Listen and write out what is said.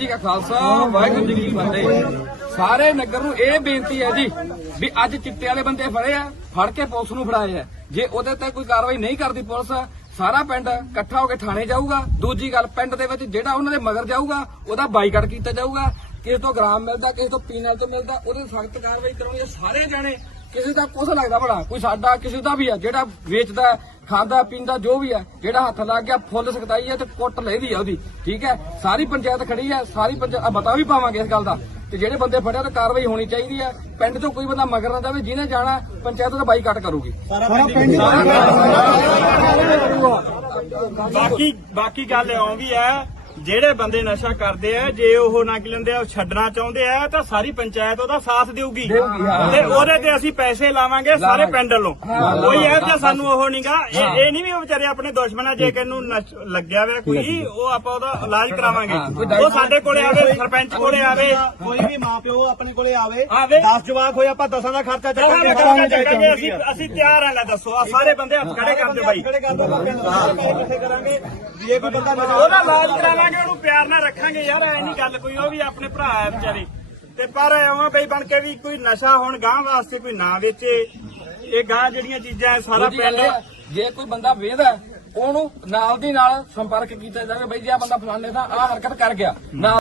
ਜੀ ਕਾ ਖਾਲਸਾ, ਵਾਹਿਗੁਰੂ ਜੀ ਕੀ ਫਤਿਹ। ਸਾਰੇ ਨਗਰ ਨੂੰ ਇਹ ਬੇਨਤੀ ਹੈ ਜੀ ਵੀ ਅੱਜ ਚਿੱਟੇ ਵਾਲੇ ਬੰਦੇ ਫੜੇ ਆ, ਫੜ ਕੇ ਪੁਲਿਸ ਨੂੰ ਫੜਾਏ ਆ। ਜੇ ਉਹਦੇ ਤੇ ਕੋਈ ਕਾਰਵਾਈ ਨਹੀਂ ਕਰਦੀ ਪੁਲਿਸ, ਸਾਰਾ ਪਿੰਡ ਇਕੱਠਾ ਹੋ ਕੇ ਥਾਣੇ ਜਾਊਗਾ। ਦੂਜੀ ਗੱਲ, ਪਿੰਡ ਦੇ ਵਿੱਚ ਜਿਹੜਾ ਉਹਨਾਂ ਦੇ ਮਗਰ ਜਾਊਗਾ, ਉਹਦਾ ਬਾਈਕਾਟ ਕੀਤਾ ਜਾਊਗਾ। ਕਿਸੇ ਤੋਂ ਗ੍ਰਾਮ ਮਿਲਦਾ, ਕਿਸੇ ਤੋਂ ਪੀਨਲ ਤੋਂ ਮਿਲਦਾ, ਉਹਦੇ ਸਖਤ ਕਾਰਵਾਈ ਕਰਾਉਣੀ ਸਾਰੇ ਜਾਣੇ। ਕਿਸੇ ਦਾ ਕੁਛ ਲੱਗਦਾ ਬੜਾ ਕੋਈ ਸਾਡਾ, ਕਿਸੇ ਦਾ ਵੀ ਆ, ਜਿਹੜਾ ਵੇਚਦਾ ਖਾਂਦਾ ਪੀਂਦਾ ਜੋ ਵੀ ਆ ਜਿਹੜਾ ਹੱਥ ਲੱਗ ਗਿਆ ਫੁੱਲ ਸਖਤਾਈ ਹੈ ਤੇ ਕੁੱਟ ਲੈਦੀ ਆ ਉਹਦੀ ਠੀਕ ਹੈ? ਸਾਰੀ ਪੰਚਾਇਤ ਖੜੀ ਹੈ ਸਾਰੀ ਪੰਚਾਇਤ ਬਤਾ ਵੀ ਪਾਵਾਂਗੇ ਇਸ ਗੱਲ ਦਾ ਤੇ ਜਿਹੜੇ ਬੰਦੇ ਫੜਿਆ ਤਾਂ ਕਾਰਵਾਈ ਹੋਣੀ ਚਾਹੀਦੀ ਹੈ। ਪਿੰਡ ਤੋਂ ਕੋਈ ਬੰਦਾ ਮਗਰ ਨਾ ਜਾਵੇ ਜਿਹਨੇ ਜਾਣਾ ਪੰਚਾਇਤ ਉਹਦਾ ਬਾਈਕਾਟ ਕਰੂਗੀ। ਬਾਕੀ ਬਾਕੀ ਗੱਲ ਇਉਂ ਵੀ ਹੈ ਜਿਹੜੇ ਬੰਦੇ ਨਸ਼ਾ ਕਰਦੇ ਆ ਜੇ ਉਹ ਨਾ ਕੀ ਲੈਂਦੇ ਆ ਛੱਡਣਾ ਚਾਹੁੰਦੇ ਆ ਤਾਂ ਸਾਰੀ ਪੰਚਾਇਤ ਉਹਦਾ ਸਾਥ ਦੇਊਗੀ। ਦੇਊਗੀ, ਹਾਂ। ਤੇ ਉਹਦੇ ਤੇ ਅਸੀਂ ਪੈਸੇ ਲਾਵਾਂਗੇ ਸਾਰੇ ਲਾਵਾਂਗੇ। ਪਿੰਡ ਵੱਲੋਂ। ਕੋਈ ਇਹ ਜਿਹਾ ਸਾਨੂੰ ਉਹ ਨਹੀਂਗਾ ਇਹ ਇਹ ਨਹੀਂ ਵੀ ਉਹ ਵਿਚਾਰੇ ਆਪਣੇ ਦੁਸ਼ਮਣ ਜੇ ਕਿਨੂੰ ਲੱਗਿਆ ਹੋਇਆ ਕੋਈ ਉਹ ਆਪਾਂ ਉਹਦਾ ਇਲਾਜ ਕਰਾਵਾਂਗੇ। ਉਹ ਸਾਡੇ ਕੋਲੇ ਆਵੇ ਸਰਪੰਚ ਕੋਲੇ ਆਵੇ। ਕੋਈ ਵੀ ਮਾਪਿਓ ਆਪਣੇ ਕੋਲੇ ਆਵੇ ਆਵੇ। 10 ਜਵਾਕ ਹੋਏ ਆਪਾਂ 10 ਦਾ ਖਰਚਾ ਚੱਕਾਂਗੇ ਚੱਕਾਂਗੇ ਅਸੀਂ ਅਸੀਂ ਤਿਆਰ ਆ ਲੈ ਦੱਸੋ ਆ ਸਾਰੇ ਬੰਦੇ ਹੱਥ ਖੜੇ ਕਰ ਦਿਓ ਬਾਈ। ਖੜੇ ਕਰ ਦੋ ਬਾਕੀ ਪੈਸੇ ਇਕੱਠੇ ਕਰਾਂਗੇ ਜੇ ਕੋਈ ਬੰਦਾ ਨਜ਼ਰ ਉਹਦਾ ਇਲਾਜ ਕਰਾਵਾਂਗੇ ਉਹਨੂੰ ਪਿਆਰ ਨਾਲ ਰੱਖਾਂਗੇ ਯਾਰ ਐ ਨਹੀਂ ਗੱਲ ਕੋਈ ਉਹ ਵੀ ਆਪਣੇ ਭਰਾ ਆ ਵਿਚਾਰੇ। ਤੇ ਪਰ ਐਵੇਂ ਬਈ ਬਣ ਕੇ ਵੀ ਕੋਈ ਨਸ਼ਾ ਹੁਣ ਗਾਂ ਵਾਸਤੇ ਕੋਈ ਨਾ ਵੇਚੇ। ਇਹ ਗਾਂ ਜਿਹੜੀਆਂ ਚੀਜ਼ਾਂ ਸਾਰਾ ਦੂਜੀ ਗੱਲ ਪਿੰਡ ਇਹ ਆ, ਜੇ ਕੋਈ ਬੰਦਾ ਵੇਖਦਾ ਉਹਨੂੰ ਨਾਲ ਦੀ ਨਾਲ ਸੰਪਰਕ ਕੀਤਾ ਜਾਵੇ। ਬਈ ਜੇ ਆ ਬੰਦਾ ਫਲਾਣੇ ਦਾ ਆ ਹਰਕਤ ਕਰ ਗਿਆ ਨਾਲ